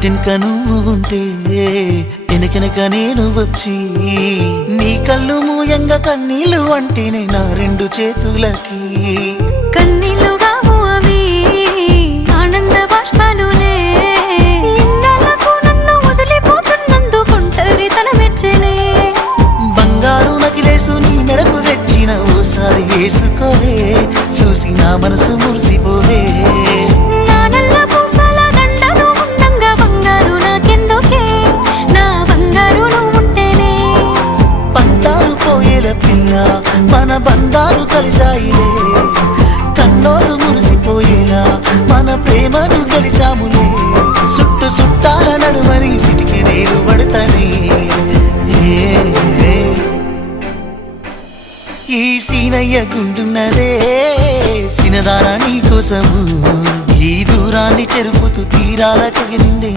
ఇంటింక నువ్వు ఉంటే వెనకెనక నేను వచ్చి నీ కళ్ళు మూయంగా కన్నీళ్ళు అంటేనే నా రెండు చేతులకి కన్నీళ్ళుగా అవి ఆనంద బాష్పాలులే ఇన్నాళ్ళకు నన్ను వదిలిపోతున్నందుకు ఒంటరి తల మెచ్చలే బంగారు నకిలేసు నీ మెడకు తెచ్చిన ఓసారి వేసుకోవే చూసి నా మనసు మురిసిపోవే పిల్ల మన బంధాలు కలిసాయిలే కన్నోళ్ళు మురిసిపోయేలా మన ప్రేమను గెలిచాములే చుట్టు చుట్టాల నడుమని సిటికి నేను పడతానే ఈ సీనయ్య గుండున్నదే సినదారా నీ కోసము ఈ దూరాన్ని చెరుపుతూ తీరాల కగిలిందే